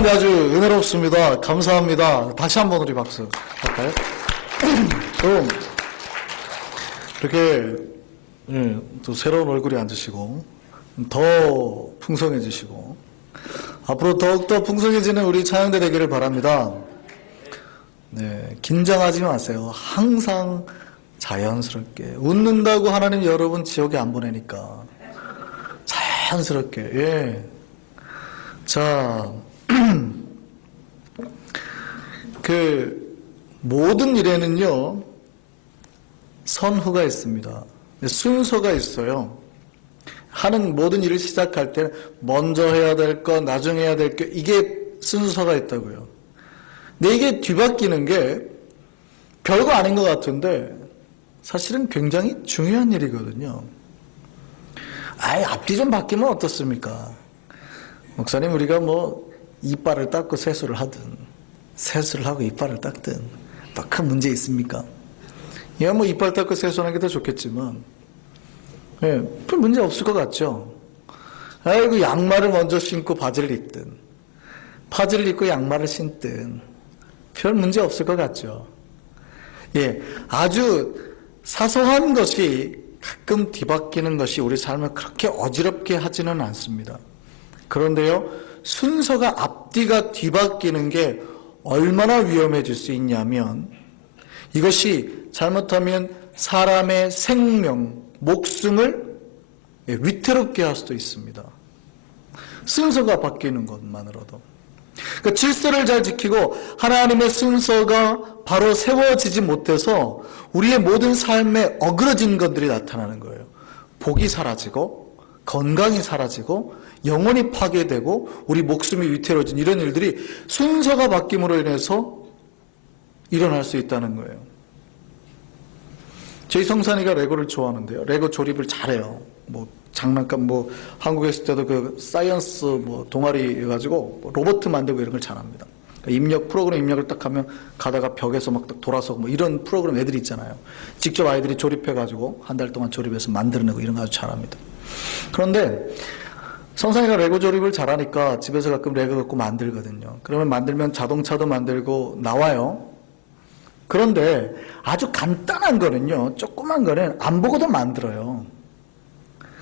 찬양대 아주 은혜롭습니다. 감사합니다. 다시 한번 우리 박수 할까요? 좀 이렇게 또 새로운 얼굴이 앉으시고 더 풍성해지시고 앞으로 더욱더 풍성해지는 우리 찬양대 되기를 바랍니다. 네, 긴장하지 마세요. 항상 자연스럽게 웃는다고 하나님 여러분 지옥에 안 보내니까 자연스럽게. 예. 자, 모든 일에는요 선후가 있습니다. 순서가 있어요. 하는 모든 일을 시작할 때는 먼저 해야 될 것, 나중에 해야 될 것, 이게 순서가 있다고요. 근데 이게 뒤바뀌는 게 별거 아닌 것 같은데 사실은 굉장히 중요한 일이거든요. 앞뒤 좀 바뀌면 어떻습니까? 목사님, 우리가 이빨을 닦고 세수를 하든 세수를 하고 이빨을 닦든 더 큰 문제 있습니까? 이빨 닦고 세수하는 게 더 좋겠지만 별 문제 없을 것 같죠? 양말을 먼저 신고 바지를 입든 바지를 입고 양말을 신든 별 문제 없을 것 같죠? 아주 사소한 것이 가끔 뒤바뀌는 것이 우리 삶을 그렇게 어지럽게 하지는 않습니다. 그런데요, 순서가 앞뒤가 뒤바뀌는 게 얼마나 위험해질 수 있냐면 이것이 잘못하면 사람의 생명, 목숨을 위태롭게 할 수도 있습니다. 순서가 바뀌는 것만으로도. 그러니까 질서를 잘 지키고 하나님의 순서가 바로 세워지지 못해서 우리의 모든 삶에 어그러진 것들이 나타나는 거예요. 복이 사라지고 건강이 사라지고 영혼이 파괴되고 우리 목숨이 위태로워진 이런 일들이 순서가 바뀜으로 인해서 일어날 수 있다는 거예요. 저희 성산이가 레고를 좋아하는데요. 레고 조립을 잘해요. 장난감 한국에 있을 때도 사이언스 동아리 해가지고 로봇 만들고 이런 걸 잘합니다. 프로그램 입력을 딱 하면 가다가 벽에서 막 딱 돌아서고 이런 프로그램 애들이 있잖아요. 직접 아이들이 조립해가지고 한 달 동안 조립해서 만들어내고 이런 거 아주 잘합니다. 그런데 성산이가 레고 조립을 잘하니까 집에서 가끔 레고 갖고 만들거든요. 그러면 만들면 자동차도 만들고 나와요. 그런데 아주 간단한 거는요, 조그만 거는 안 보고도 만들어요.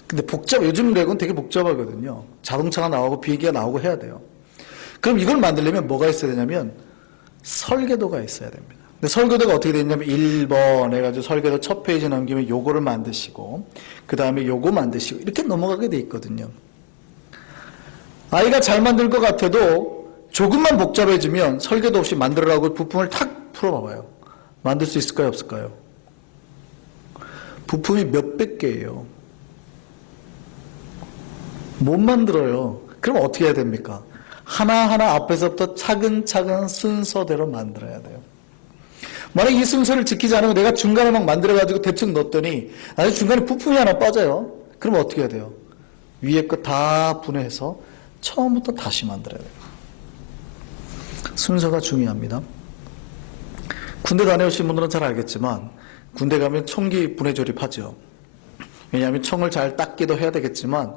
근데 요즘 레고는 되게 복잡하거든요. 자동차가 나오고 비행기가 나오고 해야 돼요. 그럼 이걸 만들려면 뭐가 있어야 되냐면 설계도가 있어야 됩니다. 근데 설계도가 어떻게 되어 있냐면 1번 해가지고 설계도 첫 페이지 넘기면 요거를 만드시고 그 다음에 요거 만드시고 이렇게 넘어가게 돼 있거든요. 아이가 잘 만들 것 같아도 조금만 복잡해지면 설계도 없이 만들으라고 부품을 탁 풀어봐봐요. 만들 수 있을까요, 없을까요? 부품이 몇백 개예요. 못 만들어요. 그럼 어떻게 해야 됩니까? 하나하나 앞에서부터 차근차근 순서대로 만들어야 돼요. 만약 이 순서를 지키지 않으면 내가 중간에 막 만들어가지고 대충 넣었더니 나중에 중간에 부품이 하나 빠져요. 그럼 어떻게 해야 돼요? 위에 거 다 분해해서 처음부터 다시 만들어야 돼요. 순서가 중요합니다. 군대 다녀오신 분들은 잘 알겠지만 군대 가면 총기 분해 조립하죠. 왜냐하면 총을 잘 닦기도 해야 되겠지만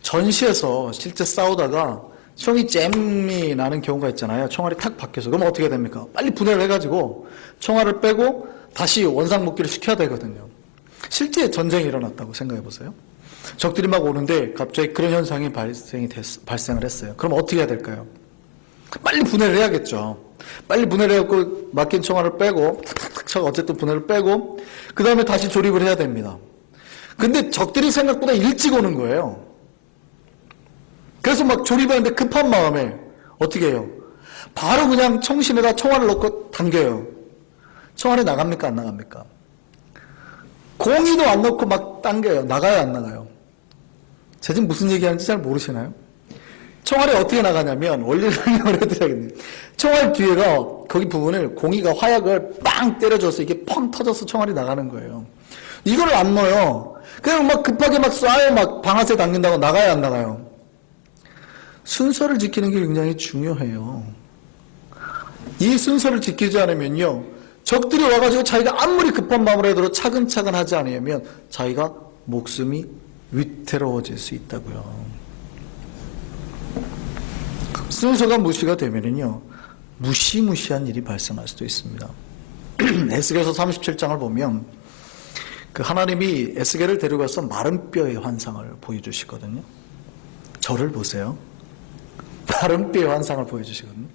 전시에서 실제 싸우다가 총이 잼이 나는 경우가 있잖아요. 총알이 탁 박혀서. 그럼 어떻게 해야 됩니까? 빨리 분해를 해가지고 총알을 빼고 다시 원상복귀를 시켜야 되거든요. 실제 전쟁이 일어났다고 생각해 보세요. 적들이 막 오는데 갑자기 그런 현상이 발생을 했어요. 그럼 어떻게 해야 될까요? 빨리 분해를 해야겠죠. 빨리 분해를 해갖고 막힌 총알을 빼고 탁탁탁 쳐서 어쨌든 분해를 빼고 그 다음에 다시 조립을 해야 됩니다. 근데 적들이 생각보다 일찍 오는 거예요. 그래서 막 조립하는데 급한 마음에 어떻게 해요? 바로 그냥 총신에다 총알을 넣고 당겨요. 총알이 나갑니까, 안 나갑니까? 공이도 안 넣고 막 당겨요. 나가요, 안 나가요? 제가 지금 무슨 얘기하는지 잘 모르시나요? 총알이 어떻게 나가냐면 원리를 설명을 해드려야겠네요. 총알 뒤에가 거기 부분을 공이가 화약을 빵 때려줘서 이게 펑 터져서 총알이 나가는 거예요. 이걸 안 넣어요. 그냥 막 급하게 막 쏴요. 막 방아쇠 당긴다고 나가요, 안 나가요? 순서를 지키는 게 굉장히 중요해요. 이 순서를 지키지 않으면요, 적들이 와가지고 자기가 아무리 급한 마음으로 해도 차근차근 하지 않으면 자기가 목숨이 위태로워질 수 있다고요. 순서가 무시가 되면은요, 무시무시한 일이 발생할 수도 있습니다. 에스겔서 37장을 보면 그 하나님이 에스겔을 데려가서 마른 뼈의 환상을 보여주시거든요. 저를 보세요. 마른 뼈의 환상을 보여주시거든요.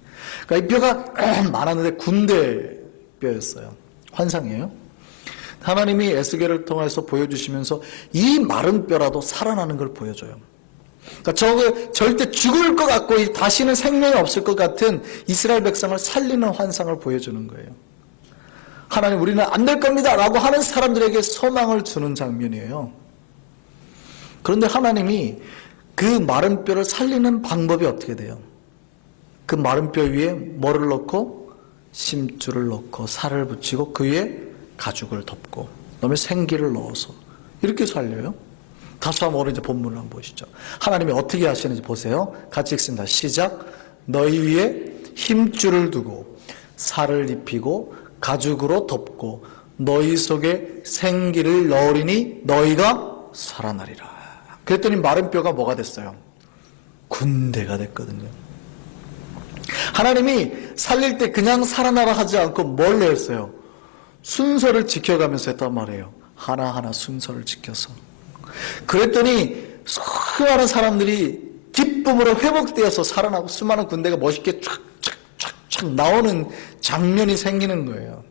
그러니까 이 뼈가 많았는데 군대 뼈였어요. 환상이에요. 하나님이 에스겔을 통해서 보여주시면서 이 마른 뼈라도 살아나는 걸 보여줘요. 그러니까 저거 절대 죽을 것 같고 다시는 생명이 없을 것 같은 이스라엘 백성을 살리는 환상을 보여주는 거예요. 하나님, 우리는 안 될 겁니다 라고 하는 사람들에게 소망을 주는 장면이에요. 그런데 하나님이 그 마른 뼈를 살리는 방법이 어떻게 돼요? 그 마른 뼈 위에 뭐를 넣고? 심줄을 넣고 살을 붙이고 그 위에 가죽을 덮고 그다음에 생기를 넣어서 이렇게 살려요. 다시 한번 오늘 이제 본문을 한번 보시죠. 하나님이 어떻게 하시는지 보세요. 같이 읽습니다. 시작. 너희 위에 힘줄을 두고 살을 입히고 가죽으로 덮고 너희 속에 생기를 넣으리니 너희가 살아나리라. 그랬더니 마른 뼈가 뭐가 됐어요? 군대가 됐거든요. 하나님이 살릴 때 그냥 살아나라 하지 않고 뭘 했어요? 순서를 지켜가면서 했단 말이에요. 하나하나 순서를 지켜서. 그랬더니 수많은 사람들이 기쁨으로 회복되어서 살아나고 수많은 군대가 멋있게 촥촥촥촥 나오는 장면이 생기는 거예요.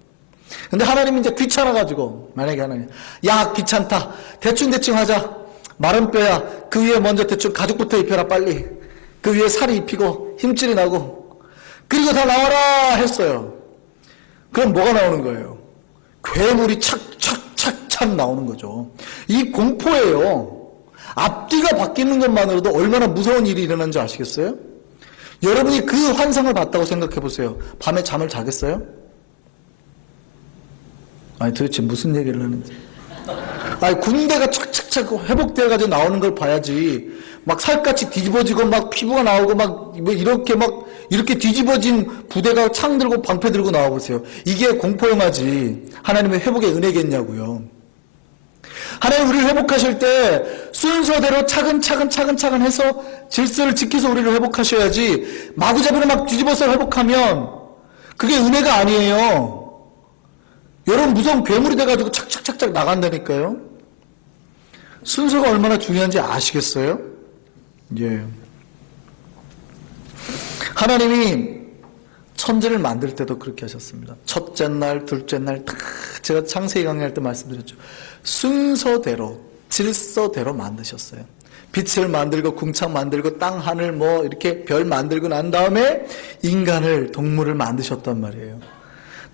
근데 하나님이 이제 귀찮아가지고, 만약에 하나님, 야, 귀찮다. 대충 하자. 마른 뼈야. 그 위에 먼저 대충 가죽부터 입혀라, 빨리. 그 위에 살이 입히고, 힘줄이 나고. 그리고 다 나와라! 했어요. 그럼 뭐가 나오는 거예요? 괴물이 착착착착 나오는 거죠. 이 공포예요. 앞뒤가 바뀌는 것만으로도 얼마나 무서운 일이 일어난지 아시겠어요? 여러분이 그 환상을 봤다고 생각해 보세요. 밤에 잠을 자겠어요? 아니 도대체 무슨 얘기를 하는지. 아니 군대가 착착착 회복되어가지고 나오는 걸 봐야지. 막 살갗이 뒤집어지고 막 피부가 나오고 막 뭐 이렇게 뒤집어진 부대가 창 들고 방패 들고 나와보세요. 이게 공포영화지 하나님의 회복의 은혜겠냐고요. 하나님 우리를 회복하실 때 순서대로 차근차근 해서 질서를 지켜서 우리를 회복하셔야지 마구잡이로 막 뒤집어서 회복하면 그게 은혜가 아니에요. 여러분 무서운 괴물이 돼가지고 착착착착 나간다니까요. 순서가 얼마나 중요한지 아시겠어요? 예. 하나님이 천지를 만들 때도 그렇게 하셨습니다. 첫째 날, 둘째 날 다 제가 창세기 강의할 때 말씀드렸죠. 순서대로, 질서대로 만드셨어요. 빛을 만들고 궁창 만들고 땅, 하늘 뭐 이렇게 별 만들고 난 다음에 인간을, 동물을 만드셨단 말이에요.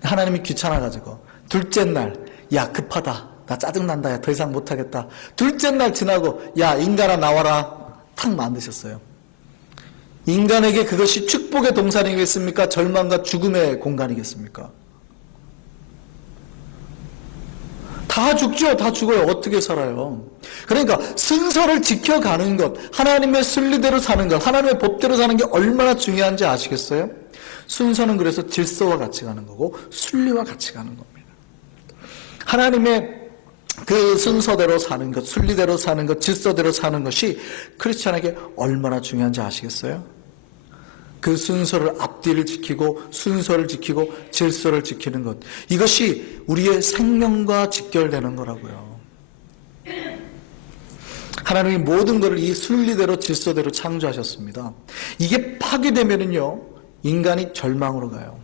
하나님이 귀찮아가지고 둘째 날, 야 급하다, 나 짜증난다, 야 더 이상 못하겠다. 둘째 날 지나고 야 인간아 나와라, 탁 만드셨어요. 인간에게 그것이 축복의 동산이겠습니까? 절망과 죽음의 공간이겠습니까? 다 죽죠. 다 죽어요. 어떻게 살아요? 그러니까 순서를 지켜가는 것, 하나님의 순리대로 사는 것, 하나님의 법대로 사는 게 얼마나 중요한지 아시겠어요? 순서는 그래서 질서와 같이 가는 거고 순리와 같이 가는 겁니다. 하나님의 그 순서대로 사는 것, 순리대로 사는 것, 질서대로 사는 것이 크리스찬에게 얼마나 중요한지 아시겠어요? 그 순서를 앞뒤를 지키고 순서를 지키고 질서를 지키는 것, 이것이 우리의 생명과 직결되는 거라고요. 하나님이 모든 것을 이 순리대로 질서대로 창조하셨습니다. 이게 파괴되면은요 인간이 절망으로 가요.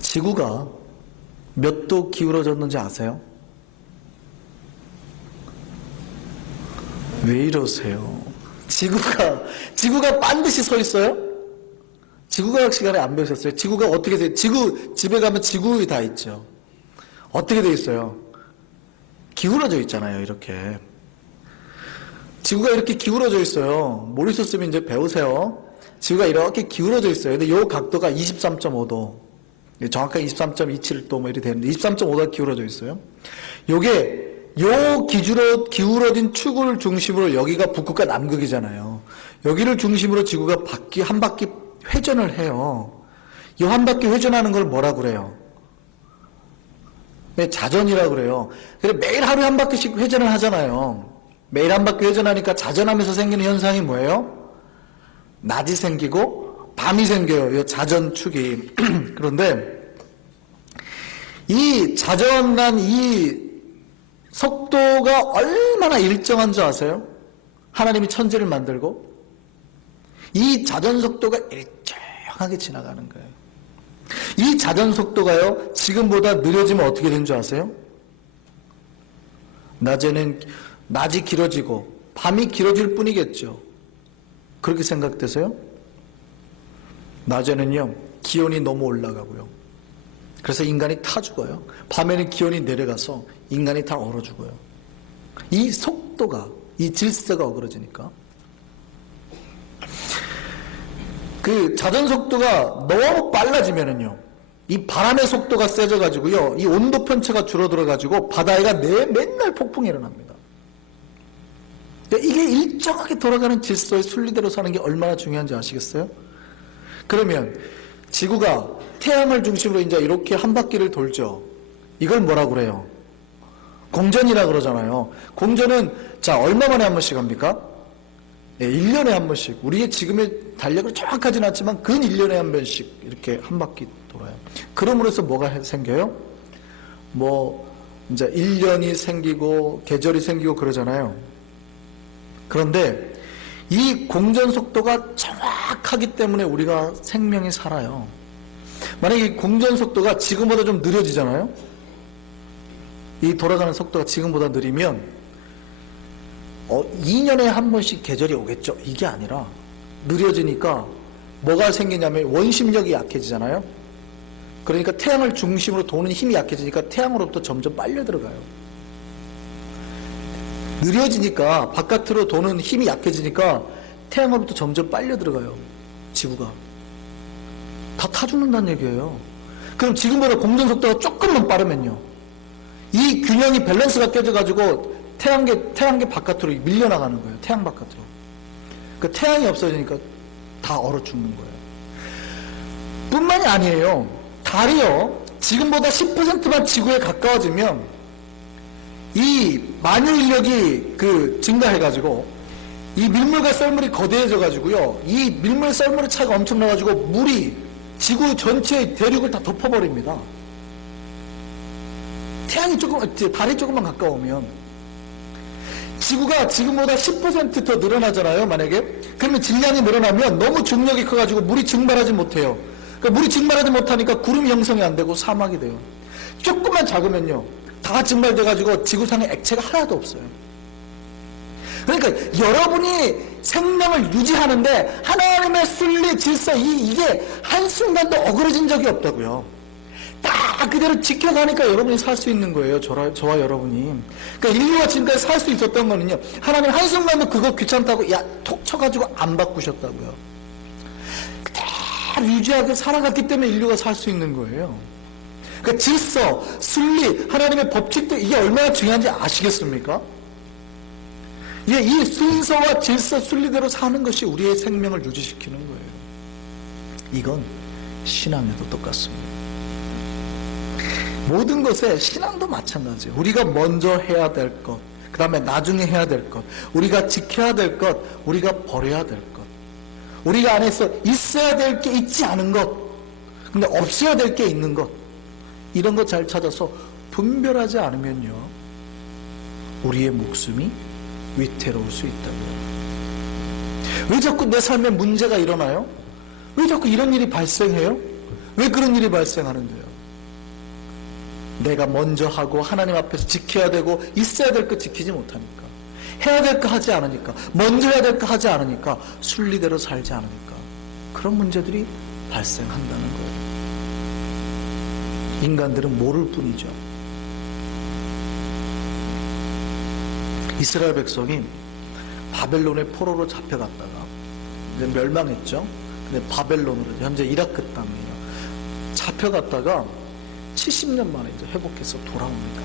지구가 몇 도 기울어졌는지 아세요? 왜 이러세요? 지구가 반드시 서 있어요? 지구과학 시간에 안 배우셨어요? 지구가 어떻게 돼요? 집에 가면 지구이 다 있죠. 어떻게 돼 있어요? 기울어져 있잖아요, 이렇게. 지구가 이렇게 기울어져 있어요. 모르셨으면 이제 배우세요. 지구가 이렇게 기울어져 있어요. 근데 요 각도가 23.5도. 정확하게 23.27도 뭐 이렇게 되는데 23.5도가 기울어져 있어요. 요게 요 기울어진 축을 중심으로 여기가 북극과 남극이잖아요. 여기를 중심으로 지구가 한 바퀴 회전을 해요. 이 한 바퀴 회전하는 걸 뭐라 그래요? 네, 자전이라고 그래요. 그래 매일 하루에 한 바퀴씩 회전을 하잖아요. 매일 한 바퀴 회전하니까 자전하면서 생기는 현상이 뭐예요? 낮이 생기고 밤이 생겨요. 이 자전축이. 그런데 이 자전한 이 속도가 얼마나 일정한 줄 아세요? 하나님이 천지를 만들고 이 자전 속도가 일정하게 지나가는 거예요. 이 자전 속도가요, 지금보다 느려지면 어떻게 되는 줄 아세요? 낮에는 낮이 길어지고 밤이 길어질 뿐이겠죠. 그렇게 생각되세요? 낮에는요, 기온이 너무 올라가고요. 그래서 인간이 타 죽어요. 밤에는 기온이 내려가서 인간이 다 얼어 죽어요. 이 속도가, 이 질서가 어그러지니까. 그 자전 속도가 너무 빨라지면은요, 이 바람의 속도가 세져가지고요, 이 온도 편차가 줄어들어가지고 바다가 맨날 폭풍이 일어납니다. 이게 일정하게 돌아가는 질서의 순리대로 사는 게 얼마나 중요한지 아시겠어요? 그러면 지구가 태양을 중심으로 이제 이렇게 한 바퀴를 돌죠. 이걸 뭐라고 그래요? 공전이라 그러잖아요. 공전은 자 얼마 만에 한 번씩 합니까? 네, 1년에 한 번씩. 우리의 지금의 달력은 정확하지는 않지만 근 1년에 한 번씩 이렇게 한 바퀴 돌아요. 그럼으로써 뭐가 생겨요? 뭐 이제 1년이 생기고 계절이 생기고 그러잖아요. 그런데 이 공전 속도가 정확하기 때문에 우리가 생명이 살아요. 만약에 이 공전 속도가 지금보다 좀 느려지잖아요. 이 돌아가는 속도가 지금보다 느리면 2년에 한 번씩 계절이 오겠죠. 이게 아니라 느려지니까 뭐가 생기냐면 원심력이 약해지잖아요. 그러니까 태양을 중심으로 도는 힘이 약해지니까 태양으로부터 점점 빨려 들어가요. 느려지니까 바깥으로 도는 힘이 약해지니까 태양으로부터 점점 빨려 들어가요. 지구가 다 타 죽는다는 얘기예요. 그럼 지금보다 공전 속도가 조금만 빠르면요, 이 균형이 밸런스가 깨져가지고 태양계 바깥으로 밀려나가는 거예요. 태양 바깥으로. 그 태양이 없어지니까 다 얼어 죽는 거예요. 뿐만이 아니에요. 달이요, 지금보다 10%만 지구에 가까워지면 이 만유 인력이 증가해가지고 이 밀물과 썰물이 거대해져가지고요, 이 밀물 썰물의 차이가 엄청나가지고 물이 지구 전체의 대륙을 다 덮어버립니다. 달이 조금만 가까우면 지구가 지금보다 10% 더 늘어나잖아요. 만약에 그러면 질량이 늘어나면 너무 중력이 커가지고 물이 증발하지 못해요. 그러니까 물이 증발하지 못하니까 구름이 형성이 안 되고 사막이 돼요. 조금만 작으면요, 다 증발돼가지고 지구상에 액체가 하나도 없어요. 그러니까 여러분이 생명을 유지하는데 하나님의 순리 질서 이게 한순간도 어그러진 적이 없다고요. 딱 그대로 지켜가니까 여러분이 살 수 있는 거예요. 저와 여러분이. 그러니까 인류가 지금까지 살 수 있었던 거는요, 하나님 한순간도 그거 귀찮다고 톡 쳐가지고 안 바꾸셨다고요. 그대로 유지하게 살아갔기 때문에 인류가 살 수 있는 거예요. 그러니까 질서, 순리, 하나님의 법칙도 이게 얼마나 중요한지 아시겠습니까? 이 순서와 질서, 순리대로 사는 것이 우리의 생명을 유지시키는 거예요. 이건 신앙에도 똑같습니다. 모든 것에 신앙도 마찬가지예요. 우리가 먼저 해야 될 것, 그 다음에 나중에 해야 될 것, 우리가 지켜야 될 것, 우리가 버려야 될 것, 우리가 안에서 있어야 될 게 있지 않은 것, 근데 없어야 될 게 있는 것, 이런 것 잘 찾아서 분별하지 않으면요, 우리의 목숨이 위태로울 수 있다고요. 왜 자꾸 내 삶에 문제가 일어나요? 왜 자꾸 이런 일이 발생해요? 왜 그런 일이 발생하는데요? 내가 먼저 하고 하나님 앞에서 지켜야 되고 있어야 될 것 지키지 못하니까, 해야 될 거 하지 않으니까, 먼저 해야 될 거 하지 않으니까, 순리대로 살지 않으니까 그런 문제들이 발생한다는 거예요. 인간들은 모를 뿐이죠. 이스라엘 백성이 바벨론의 포로로 잡혀갔다가 이제 멸망했죠. 근데 바벨론으로 현재 이라크 땅이에요. 잡혀갔다가 70년 만에 이제 회복해서 돌아옵니다.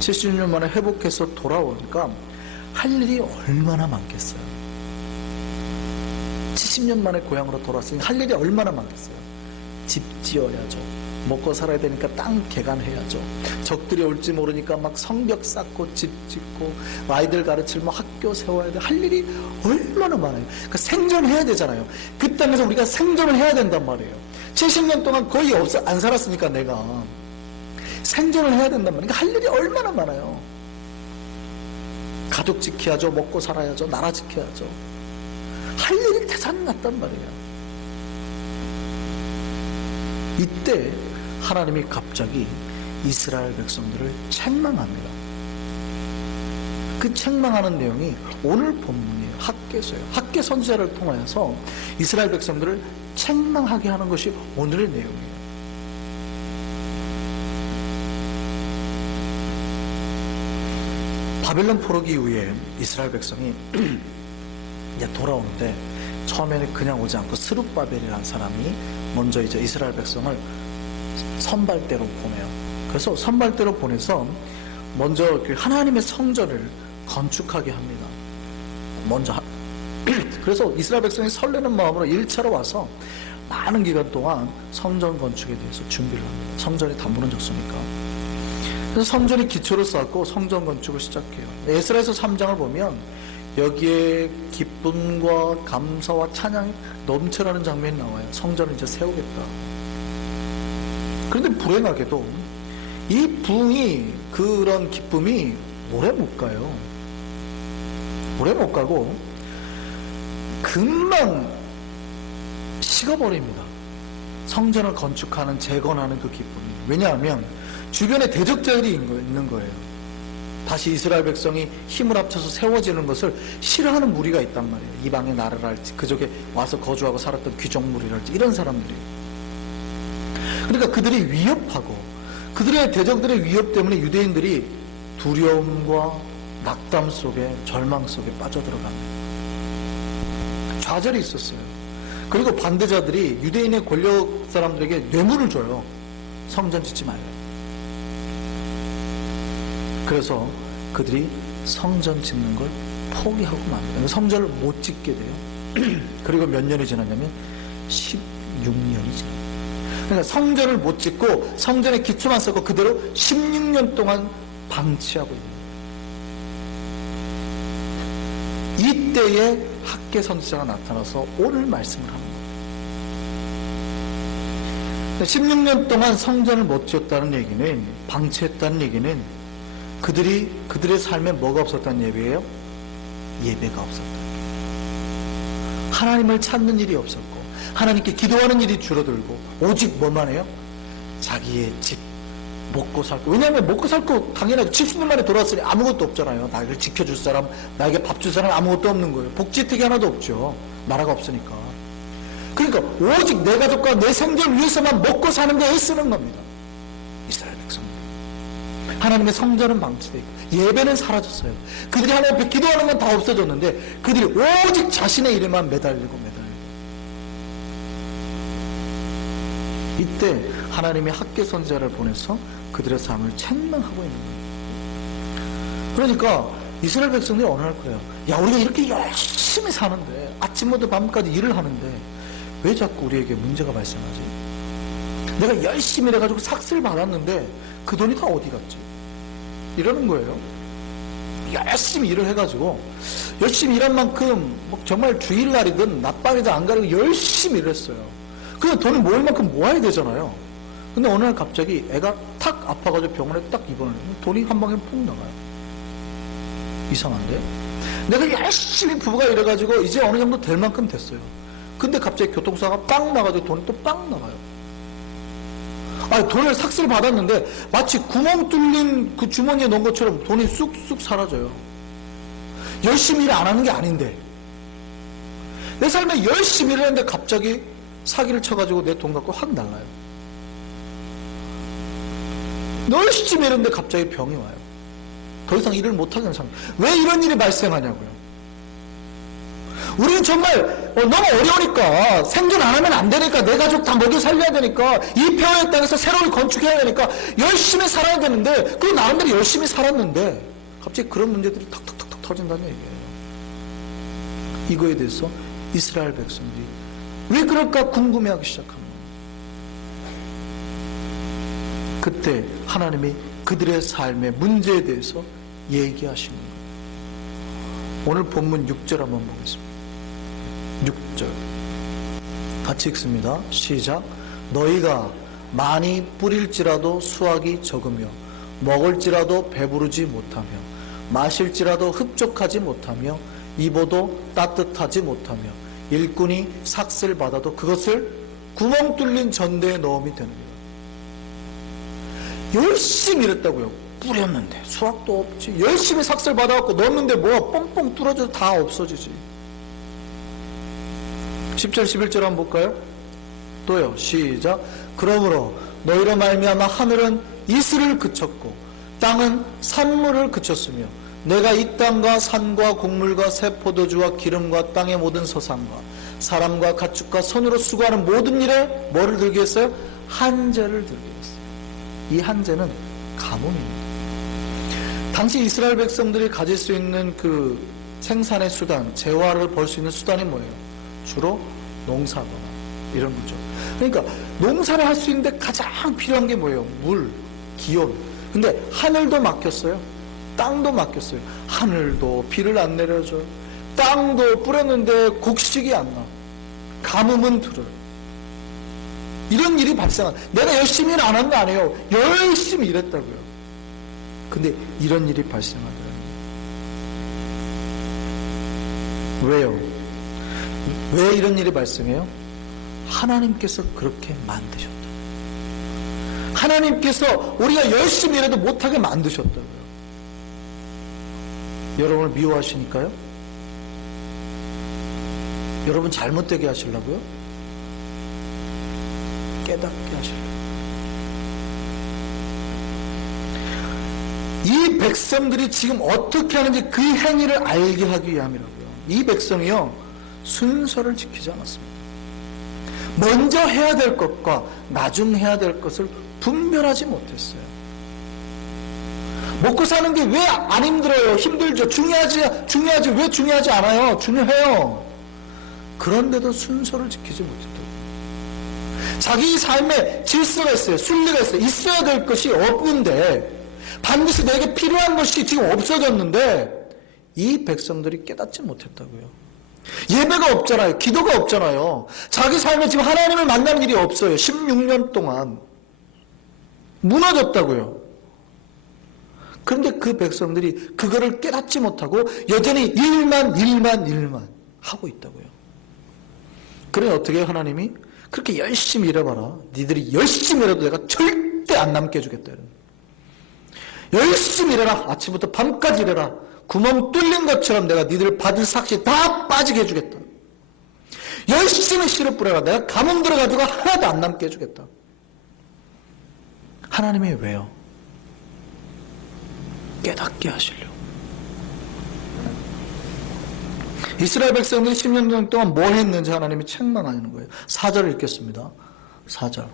70년 만에 회복해서 돌아오니까 할 일이 얼마나 많겠어요. 70년 만에 고향으로 돌아왔으니 할 일이 얼마나 많겠어요. 집 지어야죠. 먹고 살아야 되니까 땅 개간해야죠. 적들이 올지 모르니까 막 성벽 쌓고 집 짓고 아이들 가르치고 학교 세워야 돼. 할 일이 얼마나 많아요. 그러니까 생존해야 되잖아요. 그 땅에서 우리가 생존을 해야 된단 말이에요. 70년 동안 거의 안 살았으니까 내가 생존을 해야 된단 말이에요. 그러니까 할 일이 얼마나 많아요. 가족 지켜야죠. 먹고 살아야죠. 나라 지켜야죠. 할 일이 대단났단 말이에요. 이때 하나님이 갑자기 이스라엘 백성들을 책망합니다. 그 책망하는 내용이 오늘 본문이에요. 학개서예요. 학개 선지자를 통하여서 이스라엘 백성들을 책망하게 하는 것이 오늘의 내용이에요. 바벨론 포로기 이후에 이스라엘 백성이 이제 돌아오는데 처음에는 그냥 오지 않고 스룹바벨이라는 사람이 먼저 이제 이스라엘 백성을 선발대로 보내요. 그래서 선발대로 보내서 먼저 하나님의 성전을 건축하게 합니다. 먼저 그래서 이스라엘 백성이 설레는 마음으로 1차로 와서 많은 기간 동안 성전 건축에 대해서 준비를 합니다. 성전이 다 무너졌으니까. 그래서 성전이 기초를 쌓고 성전 건축을 시작해요. 에스라에서 3장을 보면 여기에 기쁨과 감사와 찬양이 넘쳐나는 장면이 나와요. 성전을 이제 세우겠다. 그런데 불행하게도 이 부흥이, 그런 기쁨이 오래 못 가요. 오래 못 가고 금방 식어버립니다. 성전을 건축하는, 재건하는 그 기쁨이. 왜냐하면 주변에 대적자들이 있는 거예요. 다시 이스라엘 백성이 힘을 합쳐서 세워지는 것을 싫어하는 무리가 있단 말이에요. 이방의 나라랄지 그쪽에 와서 거주하고 살았던 귀족무리랄지 이런 사람들이. 그러니까 그들이 위협하고 그들의 대적들의 위협 때문에 유대인들이 두려움과 낙담 속에, 절망 속에 빠져들어갑니다. 좌절이 있었어요. 그리고 반대자들이 유대인의 권력 사람들에게 뇌물을 줘요. 성전 짓지 말래. 그래서 그들이 성전 짓는 걸 포기하고 맙니다. 성전을 못 짓게 돼요. 그리고 몇 년이 지났냐면 16년이 지나요. 그러니까 성전을 못 짓고 성전의 기초만 쌓고 그대로 16년 동안 방치하고 있는 거예요. 이때에 학개 선지자가 나타나서 오늘 말씀을 하는 거예요. 16년 동안 성전을 못 지었다는 얘기는, 방치했다는 얘기는 그들의 삶에 뭐가 없었다는 예배예요? 예배가 없었다. 하나님을 찾는 일이 없었고 하나님께 기도하는 일이 줄어들고 오직 뭐만 해요? 자기의 집, 먹고 살고. 왜냐하면 먹고 살고 당연하죠. 70년 만에 돌아왔으니 아무것도 없잖아요. 나를 지켜줄 사람, 나에게 밥 줄 사람 아무것도 없는 거예요. 복지혜택이 하나도 없죠. 나라가 없으니까. 그러니까 오직 내 가족과 내 생존을 위해서만 먹고 사는 데에 쓰는 겁니다. 이스라엘 백성들. 하나님의 성전은 방치되어 있고 예배는 사라졌어요. 그들이 하나님 앞에 기도하는 건 다 없어졌는데 그들이 오직 자신의 일에만 매달리고 이때 하나님이 학개 선지자를 보내서 그들의 삶을 책망하고 있는 거예요. 그러니까 이스라엘 백성들이 어느 날 그래요. 야, 우리가 이렇게 열심히 사는데, 아침부터 밤까지 일을 하는데 왜 자꾸 우리에게 문제가 발생하지? 내가 열심히 일해가지고 삭스를 받았는데 그 돈이 다 어디 갔지? 이러는 거예요. 열심히 일을 해가지고 열심히 일한 만큼 정말 주일날이든 낮밤이든 안 가리고 열심히 일했어요. 그냥 돈을 모을 만큼 모아야 되잖아요. 근데 어느 날 갑자기 애가 탁 아파가지고 병원에 딱 입원을 해요. 돈이 한 방에 푹 나가요. 이상한데? 내가 열심히 부부가 이래가지고 이제 어느 정도 될 만큼 됐어요. 근데 갑자기 교통사고가 빵 나가지고 돈이 또 빵 나가요. 아니, 돈을 삭스를 받았는데 마치 구멍 뚫린 그 주머니에 넣은 것처럼 돈이 쑥쑥 사라져요. 열심히 일 안 하는 게 아닌데, 내 삶에 열심히 일했는데 갑자기 사기를 쳐가지고 내 돈 갖고 확 날라요. 열심히 일했는데 갑자기 병이 와요. 더 이상 일을 못하게 하는 상황. 왜 이런 일이 발생하냐고요. 우리는 정말 너무 어려우니까, 생존 안 하면 안 되니까, 내 가족 다 먹여 살려야 되니까, 이 평화의 땅에서 새로운 건축해야 되니까 열심히 살아야 되는데, 그 나름대로 열심히 살았는데 갑자기 그런 문제들이 탁탁탁탁 터진다는 얘기예요. 이거에 대해서 이스라엘 백성들이 왜 그럴까 궁금해하기 시작합니다. 그때 하나님이 그들의 삶의 문제에 대해서 얘기하시는 거예요. 오늘 본문 6절 한번 보겠습니다. 6절 같이 읽습니다. 시작. 너희가 많이 뿌릴지라도 수확이 적으며 먹을지라도 배부르지 못하며 마실지라도 흡족하지 못하며 입어도 따뜻하지 못하며 일꾼이 삭슬 받아도 그것을 구멍 뚫린 전대에 넣음이 되느니라. 열심히 일했다고요. 뿌렸는데 수확도 없지. 열심히 삭슬 받아갖고 넣었는데 뭐가 뻥뻥 뚫어져서 다 없어지지. 10절 11절 한번 볼까요? 또요. 시작. 그러므로 너희로 말미암아 하늘은 이슬을 그쳤고 땅은 산물을 그쳤으며 내가 이 땅과 산과 곡물과 새 포도주와 기름과 땅의 모든 서산과 사람과 가축과 손으로 수고하는 모든 일에 뭐를 들게 했어요? 한재를 들게 했어요. 이 한재는 가뭄입니다. 당시 이스라엘 백성들이 가질 수 있는 그 생산의 수단, 재화를 벌 수 있는 수단이 뭐예요? 주로 농사거나 이런 거죠. 그러니까 농사를 할 수 있는데 가장 필요한 게 뭐예요? 물, 기온. 근데 하늘도 막혔어요. 땅도 막혔어요. 하늘도 비를 안 내려줘요. 땅도 뿌렸는데 곡식이 안 나. 가뭄은 들어요. 이런 일이 발생한. 내가 열심히 일 안 한 거 아니에요. 열심히 일했다고요. 근데 이런 일이 발생하더라고요. 왜요? 왜 이런 일이 발생해요? 하나님께서 그렇게 만드셨다. 하나님께서 우리가 열심히 일해도 못하게 만드셨다고요. 여러분을 미워하시니까요? 여러분 잘못되게 하시려고요? 깨닫게 하시려고요. 이 백성들이 지금 어떻게 하는지 그 행위를 알게 하기 위함이라고요. 이 백성이요, 순서를 지키지 않았습니다. 먼저 해야 될 것과 나중 해야 될 것을 분별하지 못했어요. 먹고 사는 게 왜 안 힘들어요? 힘들죠. 중요하지. 왜 중요하지 않아요? 중요해요. 그런데도 순서를 지키지 못했다고. 자기 삶에 질서가 있어요. 순리가 있어요. 있어야 될 것이 없는데, 반드시 내게 필요한 것이 지금 없어졌는데, 이 백성들이 깨닫지 못했다고요. 예배가 없잖아요. 기도가 없잖아요. 자기 삶에 지금 하나님을 만나는 일이 없어요. 16년 동안 무너졌다고요. 그런데 그 백성들이 그거를 깨닫지 못하고 여전히 일만 하고 있다고요. 그래 어떻게 해요? 하나님이 그렇게 열심히 일해봐라. 니들이 열심히 일해도 내가 절대 안 남게 해주겠다. 열심히 일해라. 아침부터 밤까지 일해라. 구멍 뚫린 것처럼 내가 니들 받을 삭시 다 빠지게 해주겠다. 열심히 씨를 뿌려라. 내가 가뭄 들어가지고 하나도 안 남게 해주겠다. 하나님이 왜요? 깨닫게 하시려고. 이스라엘 백성들이 10년 동안 뭘 했는지 하나님이 책망하는 거예요. 4절 읽겠습니다. 4절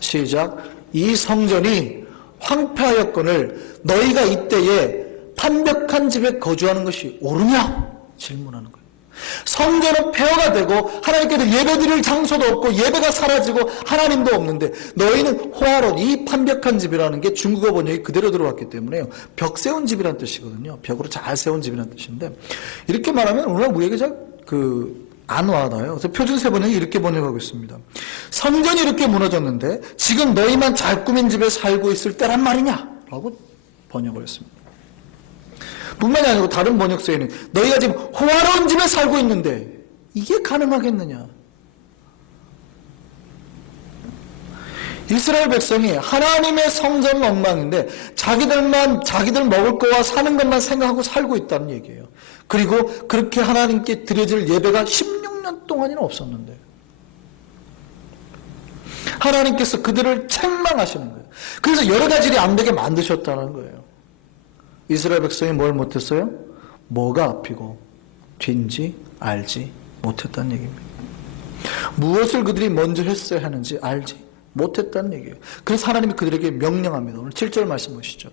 시작. 이 성전이 황폐하였거늘 너희가 이때에 판벽한 집에 거주하는 것이 옳으냐? 질문하는 거예요. 성전은 폐허가 되고 하나님께서 예배드릴 장소도 없고 예배가 사라지고 하나님도 없는데 너희는 호화로운 이 판벽한 집이라는 게 중국어 번역이 그대로 들어왔기 때문에요. 벽 세운 집이라는 뜻이거든요. 벽으로 잘 세운 집이라는 뜻인데 이렇게 말하면 오늘 우리에게 잘 안 와닿아요. 그래서 표준세 번역이 이렇게 번역하고 있습니다. 성전이 이렇게 무너졌는데 지금 너희만 잘 꾸민 집에 살고 있을 때란 말이냐? 라고 번역을 했습니다. 뿐만이 아니고 다른 번역서에는 너희가 지금 호화로운 집에 살고 있는데 이게 가능하겠느냐? 이스라엘 백성이 하나님의 성전은 엉망인데 자기들 먹을 거와 사는 것만 생각하고 살고 있다는 얘기예요. 그리고 그렇게 하나님께 드려질 예배가 16년 동안이나 없었는데 하나님께서 그들을 책망하시는 거예요. 그래서 여러 가지 일이 안 되게 만드셨다는 거예요. 이스라엘 백성이 뭘 못했어요? 뭐가 앞이고 뒤인지 알지 못했다는 얘기입니다. 무엇을 그들이 먼저 했어야 하는지 알지 못했다는 얘기예요. 그래서 하나님이 그들에게 명령합니다. 오늘 7절 말씀 보시죠.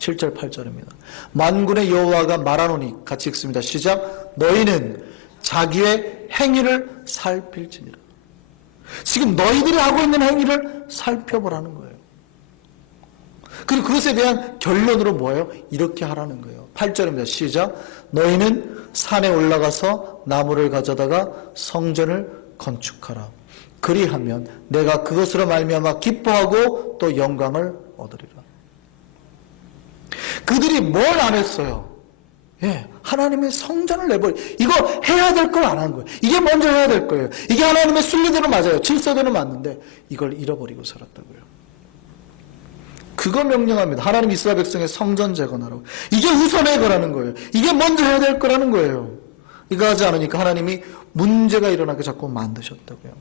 7절 8절입니다. 만군의 여호와가 말하노니 같이 읽습니다. 시작. 너희는 자기의 행위를 살필지니라. 지금 너희들이 하고 있는 행위를 살펴보라는 거예요. 그리고 그것에 대한 결론으로 뭐예요? 이렇게 하라는 거예요. 8절입니다. 시작. 너희는 산에 올라가서 나무를 가져다가 성전을 건축하라. 그리하면 내가 그것으로 말미암아 기뻐하고 또 영광을 얻으리라. 그들이 뭘 안 했어요? 예, 하나님의 성전을 내버려. 이거 해야 될 걸 안 한 거예요. 이게 먼저 해야 될 거예요. 이게 하나님의 순리대로 맞아요. 질서대로 맞는데 이걸 잃어버리고 살았다고요. 그거 명령합니다. 하나님 이스라엘 백성의 성전 재건하라고. 이게 우선의 거라는 거예요. 이게 먼저 해야 될 거라는 거예요. 이거 하지 않으니까 하나님이 문제가 일어나게 자꾸 만드셨다고요.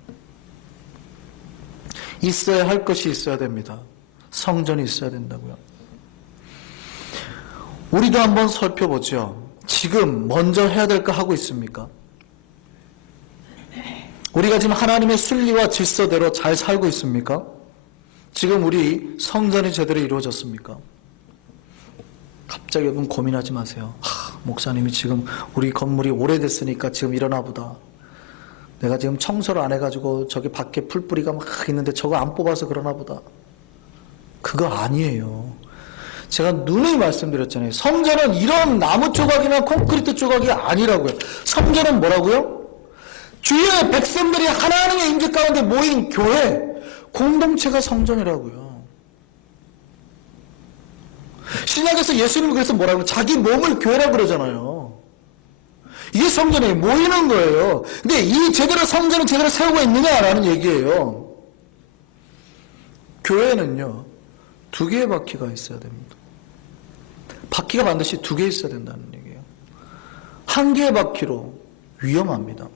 있어야 할 것이 있어야 됩니다. 성전이 있어야 된다고요. 우리도 한번 살펴보죠. 지금 먼저 해야 될 거 하고 있습니까? 우리가 지금 하나님의 순리와 질서대로 잘 살고 있습니까? 지금 우리 성전이 제대로 이루어졌습니까? 갑자기 여러분 고민하지 마세요. 목사님이 지금 우리 건물이 오래됐으니까 지금 이러나 보다. 내가 지금 청소를 안 해가지고 저기 밖에 풀뿌리가 막 있는데 저거 안 뽑아서 그러나 보다. 그거 아니에요. 제가 누누이 말씀드렸잖아요. 성전은 이런 나무 조각이나 콘크리트 조각이 아니라고요. 성전은 뭐라고요? 주의 백성들이 하나님의 임재 가운데 모인 교회, 공동체가 성전이라고요. 신약에서 예수님이 그래서 뭐라고 자기 몸을 교회라고 그러잖아요. 이게 성전에 모이는 거예요. 근데 이 제대로 성전을 제대로 세우고 있느냐라는 얘기예요. 교회는요, 2개의 바퀴가 있어야 됩니다. 바퀴가 반드시 2개 있어야 된다는 얘기예요. 1개의 바퀴로 위험합니다.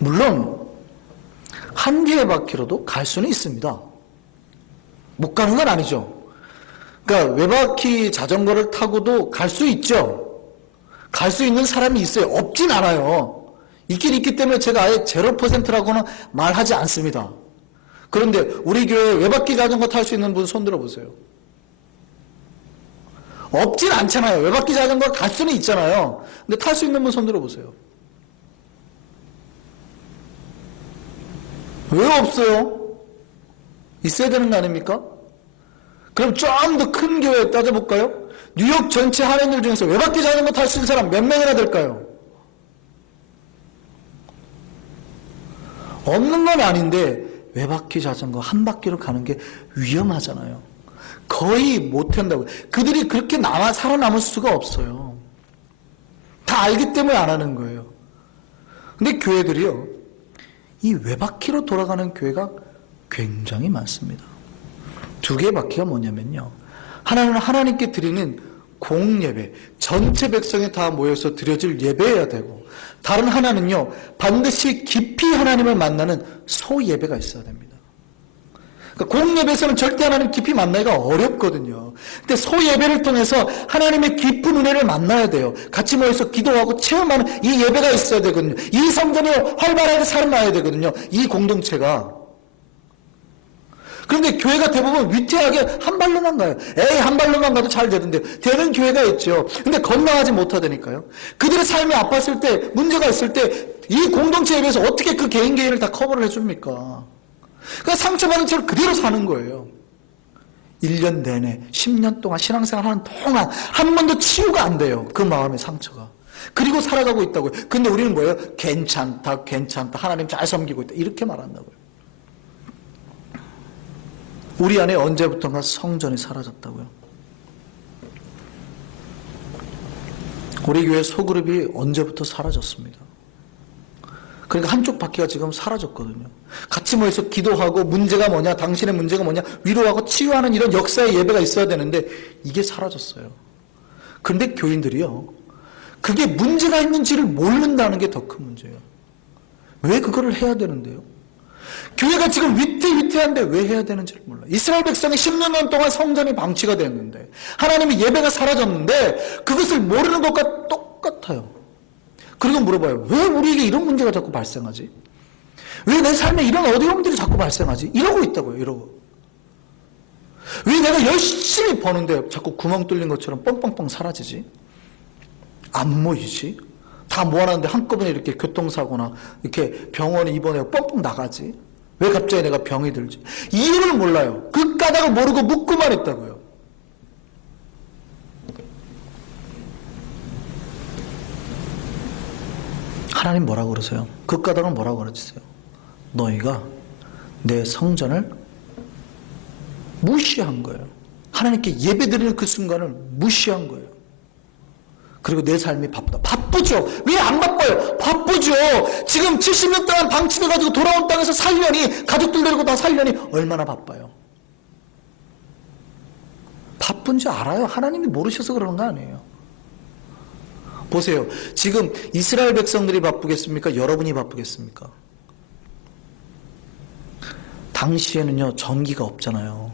물론 1개의 바퀴로도 갈 수는 있습니다. 못 가는 건 아니죠. 그러니까 외바퀴 자전거를 타고도 갈 수 있죠. 갈 수 있는 사람이 있어요. 없진 않아요. 있긴 있기 때문에 제가 아예 0%라고는 말하지 않습니다. 그런데 우리 교회에 외바퀴 자전거 탈 수 있는 분 손 들어보세요. 없진 않잖아요. 외바퀴 자전거 갈 수는 있잖아요. 근데 탈 수 있는 분 손 들어보세요. 왜 없어요? 있어야 되는 거 아닙니까? 그럼 좀 더 큰 교회 따져볼까요? 뉴욕 전체 한인들 중에서 외바퀴 자전거 탈 수 있는 사람 몇 명이나 될까요? 없는 건 아닌데 외바퀴 자전거 한 바퀴로 가는 게 위험하잖아요. 거의 못한다고요. 그들이 그렇게 살아남을 수가 없어요. 다 알기 때문에 안 하는 거예요. 근데 교회들이요, 이 외바퀴로 돌아가는 교회가 굉장히 많습니다. 2개의 바퀴가 뭐냐면요, 하나는 하나님께 드리는 공예배, 전체 백성이 다 모여서 드려질 예배여야 되고, 다른 하나는요, 반드시 깊이 하나님을 만나는 소예배가 있어야 됩니다. 그러니까 공예배에서는 절대 하나님 깊이 만나기가 어렵거든요. 근데 소예배를 통해서 하나님의 깊은 은혜를 만나야 돼요. 같이 모여서 기도하고 체험하는 이 예배가 있어야 되거든요. 이 성전이 활발하게 살아나야 되거든요. 이 공동체가. 그런데 교회가 대부분 위태하게 한 발로만 가요. 한 발로만 가도 잘 되던데. 되는 교회가 있죠. 근데 건너가지 못하다니까요. 그들의 삶이 아팠을 때, 문제가 있을 때 이 공동체 예배에서 어떻게 그 개인을 다 커버를 해줍니까? 그러니까 상처받은 채로 그대로 사는 거예요. 1년 내내 10년 동안 신앙생활 하는 동안 한 번도 치유가 안 돼요. 그 마음의 상처가. 그리고 살아가고 있다고요. 근데 우리는 뭐예요? 괜찮다, 괜찮다. 하나님 잘 섬기고 있다. 이렇게 말한다고요. 우리 안에 언제부턴가 성전이 사라졌다고요. 우리 교회 소그룹이 언제부터 사라졌습니다. 그러니까 한쪽 바퀴가 지금 사라졌거든요. 같이 모여서 기도하고 문제가 뭐냐, 당신의 문제가 뭐냐, 위로하고 치유하는 이런 역사의 예배가 있어야 되는데 이게 사라졌어요. 그런데 교인들이요, 그게 문제가 있는지를 모른다는 게 더 큰 문제예요. 왜 그거를 해야 되는데요? 교회가 지금 위태위태한데 왜 해야 되는지를 몰라요. 이스라엘 백성이 16년 동안 성전이 방치가 됐는데, 하나님의 예배가 사라졌는데 그것을 모르는 것과 똑같아요. 그리고 물어봐요. 왜 우리에게 이런 문제가 자꾸 발생하지? 왜 내 삶에 이런 어려움들이 자꾸 발생하지? 이러고 있다고요. 이러고. 왜 내가 열심히 버는데 자꾸 구멍 뚫린 것처럼 뻥뻥뻥 사라지지? 안 모이지? 다 모아놨는데 한꺼번에 이렇게 교통사고나 이렇게 병원에 입원해 뻥뻥 나가지? 왜 갑자기 내가 병이 들지? 이유를 몰라요. 그 까닭을 모르고 묻고만 했다고요. 하나님 뭐라고 그러세요? 그 까닭은 뭐라고 그러세요? 너희가 내 성전을 무시한 거예요. 하나님께 예배드리는 그 순간을 무시한 거예요. 그리고 내 삶이 바쁘다. 바쁘죠. 왜 안 바빠요? 바쁘죠. 지금 70년 동안 방치돼가지고 돌아온 땅에서 살려니, 가족들 데리고 다 살려니 얼마나 바빠요. 바쁜지 알아요. 하나님이 모르셔서 그러는 거 아니에요. 보세요. 지금 이스라엘 백성들이 바쁘겠습니까? 여러분이 바쁘겠습니까? 당시에는요, 전기가 없잖아요.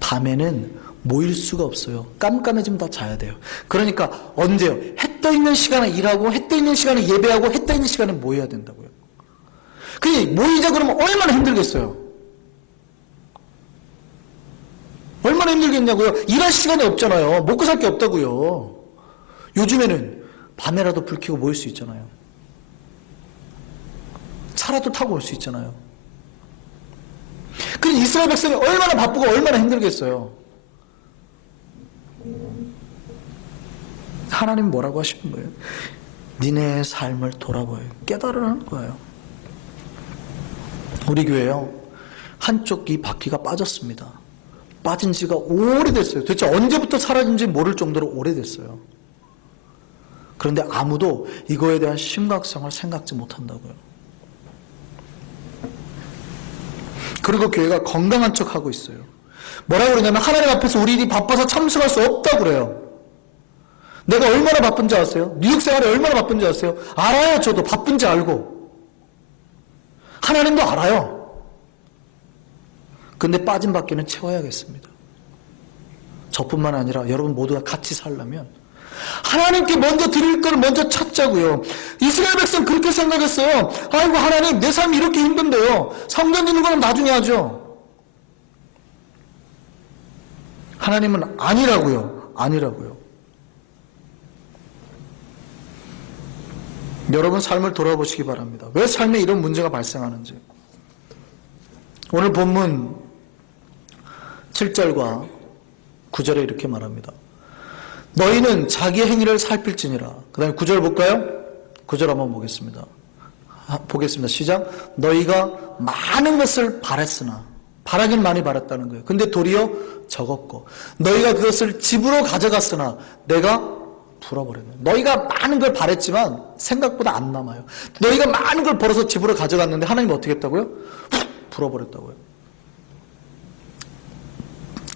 밤에는 모일 수가 없어요. 깜깜해지면 다 자야 돼요. 그러니까 언제요? 해 떠 있는 시간에 일하고, 해 떠 있는 시간에 예배하고, 해 떠 있는 시간에 모여야 된다고요. 그게 모이자 그러면 얼마나 힘들겠어요? 얼마나 힘들겠냐고요? 일할 시간이 없잖아요. 먹고 살 게 없다고요. 요즘에는 밤에라도 불 켜고 모일 수 있잖아요. 차라도 타고 올 수 있잖아요. 그럼 이스라엘 백성이 얼마나 바쁘고 얼마나 힘들겠어요. 하나님 뭐라고 하시는 거예요? 니네 삶을 돌아봐요. 깨달으라는 거예요. 우리 교회요, 한쪽 이 바퀴가 빠졌습니다. 빠진 지가 오래됐어요. 도대체 언제부터 사라진지 모를 정도로 오래됐어요. 그런데 아무도 이거에 대한 심각성을 생각지 못한다고요. 그리고 교회가 건강한 척하고 있어요. 뭐라고 그러냐면 하나님 앞에서 우리 일이 바빠서 참석할 수 없다고 그래요. 내가 얼마나 바쁜지 아세요? 뉴욕 생활이 얼마나 바쁜지 아세요? 알아요. 저도 바쁜지 알고. 하나님도 알아요. 근데 빠진 바퀴는 채워야겠습니다. 저뿐만 아니라 여러분 모두가 같이 살려면 하나님께 먼저 드릴 걸 먼저 찾자고요. 이스라엘 백성 그렇게 생각했어요. 아이고 하나님, 내 삶이 이렇게 힘든데요. 성전 짓는 거는 나중에 하죠. 하나님은 아니라고요. 아니라고요. 여러분 삶을 돌아보시기 바랍니다. 왜 삶에 이런 문제가 발생하는지. 오늘 본문 7절과 9절에 이렇게 말합니다. 너희는 자기의 행위를 살필지니라. 그 다음에 9절 볼까요? 9절 한번 보겠습니다. 시작. 너희가 많은 것을 바랬으나, 바라긴 많이 바랐다는 거예요. 근데 도리어 적었고, 너희가 그것을 집으로 가져갔으나 내가 불어버렸네. 너희가 많은 걸 바랬지만 생각보다 안 남아요. 너희가 많은 걸 벌어서 집으로 가져갔는데 하나님 어떻게 했다고요? 훅 불어버렸다고요.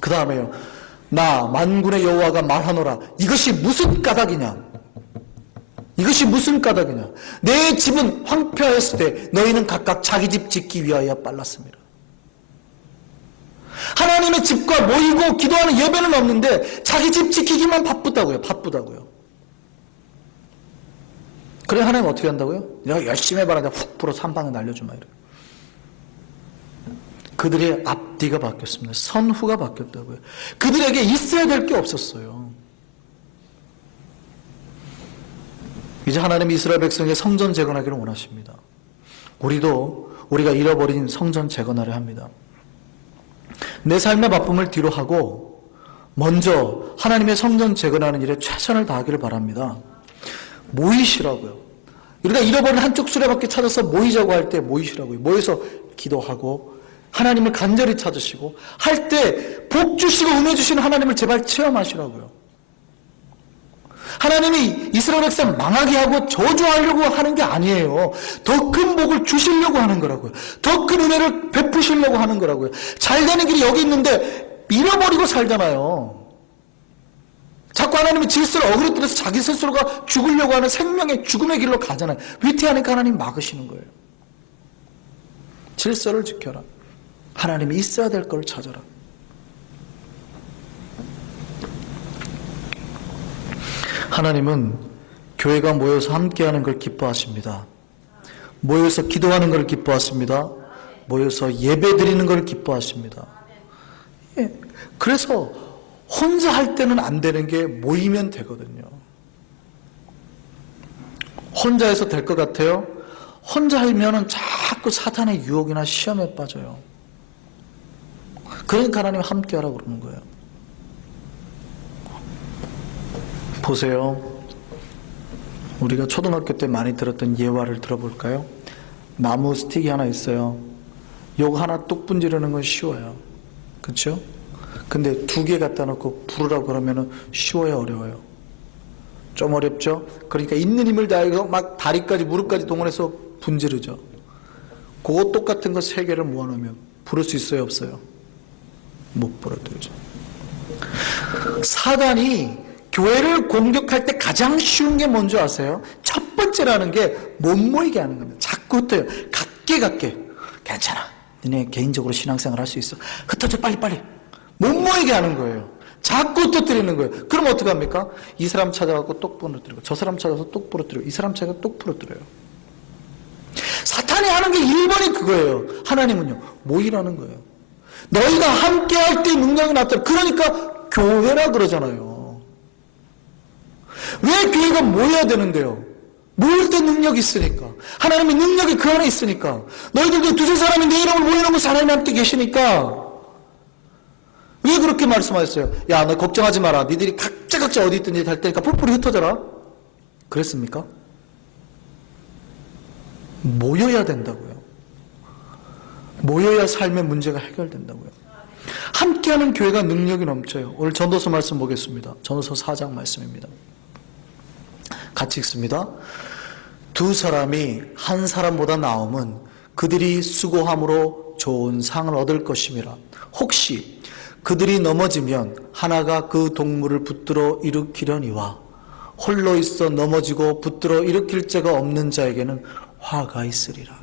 그 다음에요. 나 만군의 여호와가 말하노라. 이것이 무슨 까닭이냐? 이것이 무슨 까닭이냐? 내 집은 황폐하였을 때 너희는 각각 자기 집 짓기 위하여 빨랐습니다. 하나님의 집과 모이고 기도하는 예배는 없는데 자기 집 지키기만 바쁘다고요. 바쁘다고요. 그래 하나님 어떻게 한다고요? 내가 열심히 해봐라. 내가 훅 불어서 한 방에 날려주마. 이래. 그들의 앞뒤가 바뀌었습니다. 선후가 바뀌었다고요. 그들에게 있어야 될 게 없었어요. 이제 하나님이 이스라엘 백성의 성전 재건하기를 원하십니다. 우리가 잃어버린 성전 재건하려 합니다. 내 삶의 바쁨을 뒤로 하고 먼저 하나님의 성전 재건하는 일에 최선을 다하기를 바랍니다. 모이시라고요. 우리가 잃어버린 한쪽 수레바퀴 찾아서 모이자고 할 때 모이시라고요. 모여서 기도하고 하나님을 간절히 찾으시고 할 때 복 주시고 은혜 주시는 하나님을 제발 체험하시라고요. 하나님이 이스라엘 백성 망하게 하고 저주하려고 하는 게 아니에요. 더 큰 복을 주시려고 하는 거라고요. 더 큰 은혜를 베푸시려고 하는 거라고요. 잘 되는 길이 여기 있는데 잃어버리고 살잖아요. 자꾸 하나님이 질서를 어그러뜨려서 자기 스스로가 죽으려고 하는 생명의 죽음의 길로 가잖아요. 위태하니까 하나님 막으시는 거예요. 질서를 지켜라. 하나님이 있어야 될 걸 찾아라. 하나님은 교회가 모여서 함께하는 걸 기뻐하십니다. 모여서 기도하는 걸 기뻐하십니다. 모여서 예배드리는 걸 기뻐하십니다. 예. 그래서 혼자 할 때는 안 되는 게 모이면 되거든요. 혼자 해서 될 것 같아요? 혼자 하면은 자꾸 사탄의 유혹이나 시험에 빠져요. 그러니까 하나님 함께 하라고 그러는 거예요. 보세요. 우리가 초등학교 때 많이 들었던 예화를 들어볼까요? 나무 스틱이 하나 있어요. 요거 하나 뚝 분지르는 건 쉬워요. 그렇죠? 근데 2개 갖다 놓고 부르라고 그러면은 쉬워요, 어려워요? 좀 어렵죠? 그러니까 있는 힘을 다해서 막 다리까지 무릎까지 동원해서 분지르죠. 그거 똑같은 거 3개를 모아놓으면 부를 수 있어요, 없어요? 못 부러뜨리죠. 사단이 교회를 공격할 때 가장 쉬운 게 뭔지 아세요? 첫 번째라는 게 못 모이게 하는 겁니다. 자꾸 흩어요. 갖게. 괜찮아. 너네 개인적으로 신앙생활 할 수 있어. 흩어져 빨리. 못 모이게 하는 거예요. 자꾸 흩어뜨리는 거예요. 그럼 어떻게 합니까? 이 사람 찾아가고 똑 부러뜨리고 저 사람 찾아서 똑 부러뜨리고 이 사람 찾아가 똑 부러뜨려요. 사탄이 하는 게 1번이 그거예요. 하나님은요, 모이라는 거예요. 너희가 함께 할 때 능력이 나타나. 그러니까 교회라 그러잖아요. 왜 교회가 모여야 되는데요? 모일 때 능력이 있으니까. 하나님의 능력이 그 안에 있으니까. 너희들도 2-3 사람이 내 이름을 모이는 것이 하나님 함께 계시니까. 왜 그렇게 말씀하셨어요? 야, 너 걱정하지 마라. 니들이 각자 어디 있든지 할 테니까 뿔뿔이 흩어져라. 그랬습니까? 모여야 된다고요. 모여야 삶의 문제가 해결된다고요. 함께하는 교회가 능력이 넘쳐요. 오늘 전도서 말씀 보겠습니다. 전도서 4장 말씀입니다. 같이 읽습니다. 2 사람이 한 사람보다 나음은 그들이 수고함으로 좋은 상을 얻을 것임이라. 혹시 그들이 넘어지면 하나가 그 동물을 붙들어 일으키려니와 홀로 있어 넘어지고 붙들어 일으킬 자가 없는 자에게는 화가 있으리라.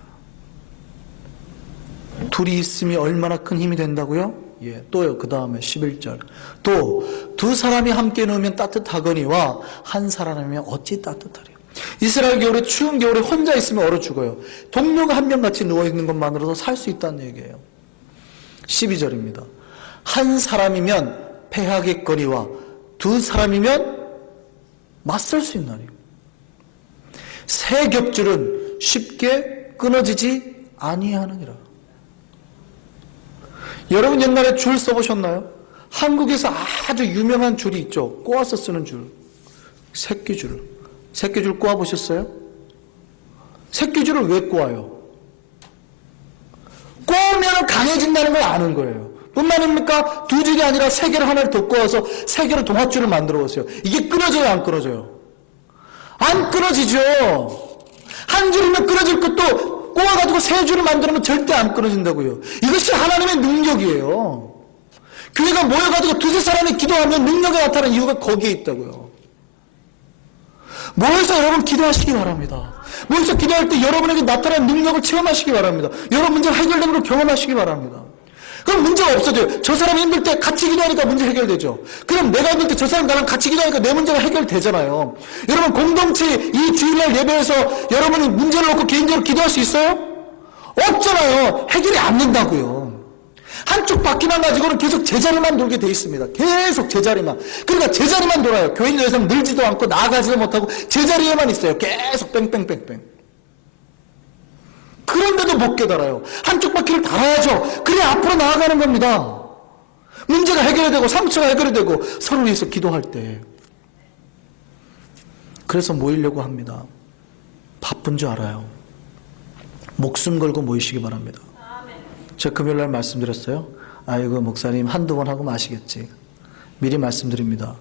둘이 있음이 얼마나 큰 힘이 된다고요? 예, 또요. 그 다음에 11절. 또 2 사람이 함께 누우면 따뜻하거니와 한 사람이면 어찌 따뜻하리요. 이스라엘 겨울에 추운 겨울에 혼자 있으면 얼어 죽어요. 동료가 한 명 같이 누워있는 것만으로도 살 수 있다는 얘기예요. 12절입니다. 한 사람이면 패하겠거니와 2 사람이면 맞설 수 있나니. 새 겹줄은 쉽게 끊어지지 아니하느니라. 여러분 옛날에 줄 써보셨나요? 한국에서 아주 유명한 줄이 있죠. 꼬아서 쓰는 줄. 새끼줄. 새끼줄 꼬아보셨어요? 새끼줄을 왜 꼬아요? 꼬으면 강해진다는 걸 아는 거예요. 뿐만 아닙니까? 2줄이 아니라 3개를 하나를 더 꼬아서 3개로 동아줄을 만들어 보세요. 이게 끊어져요, 안 끊어져요? 안 끊어지죠. 한 줄이면 끊어질 것도 꼬아가지고 3줄을 만들면 절대 안 끊어진다고요. 이것이 하나님의 능력이에요. 교회가 모여가지고 2-3 사람이 기도하면 능력이 나타나는 이유가 거기에 있다고요. 모여서 여러분 기도하시기 바랍니다. 모여서 기도할 때 여러분에게 나타나는 능력을 체험하시기 바랍니다. 여러분 문제가 해결되는 걸 경험하시기 바랍니다. 그럼 문제가 없어져요. 저 사람이 힘들 때 같이 기도하니까 문제 해결되죠. 그럼 내가 힘들 때 저 사람 나랑 같이 기도하니까 내 문제가 해결되잖아요. 여러분 공동체 이 주일날 예배에서 여러분이 문제를 놓고 개인적으로 기도할 수 있어요? 없잖아요. 해결이 안 된다고요. 한쪽 바퀴만 가지고는 계속 제자리만 돌게 돼 있습니다. 계속 제자리만. 그러니까 제자리만 돌아요. 교인 더 이상 늘지도 않고 나아가지도 못하고 제자리에만 있어요. 계속 뺑뺑뺑뺑. 그런데도 못 깨달아요. 한쪽 바퀴를 달아야죠. 그래야 앞으로 나아가는 겁니다. 문제가 해결이 되고 상처가 해결이 되고 서로 위해서 기도할 때. 그래서 모이려고 합니다. 바쁜 줄 알아요. 목숨 걸고 모이시기 바랍니다. 제가 금요일날 말씀드렸어요. 아이고 목사님 1-2번 하고 마시겠지. 미리 말씀드립니다.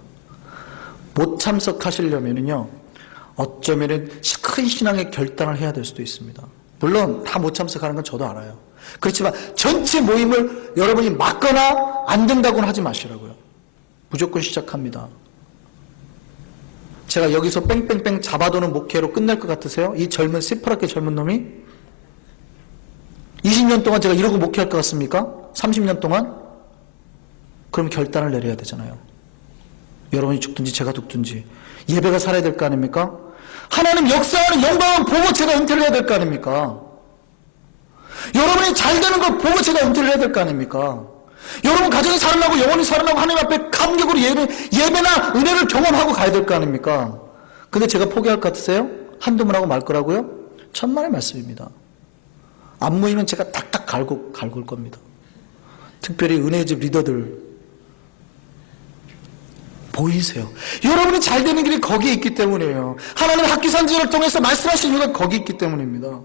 못 참석하시려면요 어쩌면은 큰 신앙의 결단을 해야 될 수도 있습니다. 물론 다 못 참석하는 건 저도 알아요. 그렇지만 전체 모임을 여러분이 막거나 안 된다고는 하지 마시라고요. 무조건 시작합니다. 제가 여기서 뺑뺑뺑 잡아도는 목회로 끝날 것 같으세요? 이 젊은 새파랗게 젊은 놈이 20년 동안 제가 이러고 목회할 것 같습니까? 30년 동안? 그럼 결단을 내려야 되잖아요. 여러분이 죽든지 제가 죽든지 예배가 살아야 될 거 아닙니까? 하나님 역사하는 영광을 보고 제가 은퇴를 해야 될 거 아닙니까? 여러분이 잘 되는 걸 보고 제가 은퇴를 해야 될 거 아닙니까? 여러분 가정이 살아나고 영혼이 살아나고 하나님 앞에 감격으로 예배나 은혜를 경험하고 가야 될 거 아닙니까? 근데 제가 포기할 것 같으세요? 1-2번 하고 말 거라고요? 천만의 말씀입니다. 안 모이면 제가 탁탁 갈굴 겁니다. 특별히 은혜의 집 리더들 보이세요? 여러분이 잘 되는 길이 거기에 있기 때문이에요. 하나님 학기선지를 통해서 말씀하신 이유가 거기 있기 때문입니다.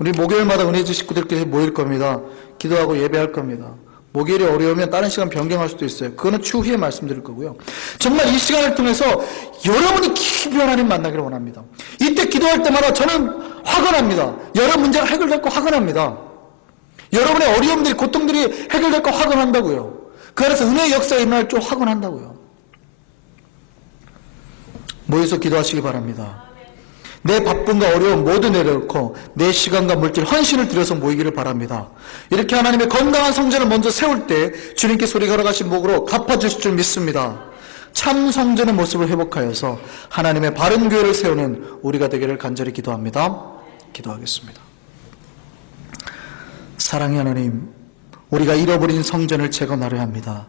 우리 목요일마다 은혜의 집 식구들끼리 모일 겁니다. 기도하고 예배할 겁니다. 목요일이 어려우면 다른 시간 변경할 수도 있어요. 그거는 추후에 말씀드릴 거고요. 정말 이 시간을 통해서 여러분이 깊이 하나님 만나기를 원합니다. 이때 기도할 때마다 저는 화가 납니다. 여러 문제가 해결될 거 화가 납니다. 여러분의 어려움들이, 고통들이 해결될 거 화가 난다고요. 그 안에서 은혜의 역사가 일어날 줄 화가 난다고요. 모여서 기도하시기 바랍니다. 내 바쁨과 어려움 모두 내려놓고 내 시간과 물질, 헌신을 들여서 모이기를 바랍니다. 이렇게 하나님의 건강한 성전을 먼저 세울 때 주님께 소리 걸어가신 목으로 갚아주실 줄 믿습니다. 참 성전의 모습을 회복하여서 하나님의 바른 교회를 세우는 우리가 되기를 간절히 기도합니다. 기도하겠습니다. 사랑의 하나님, 우리가 잃어버린 성전을 재건하려 합니다.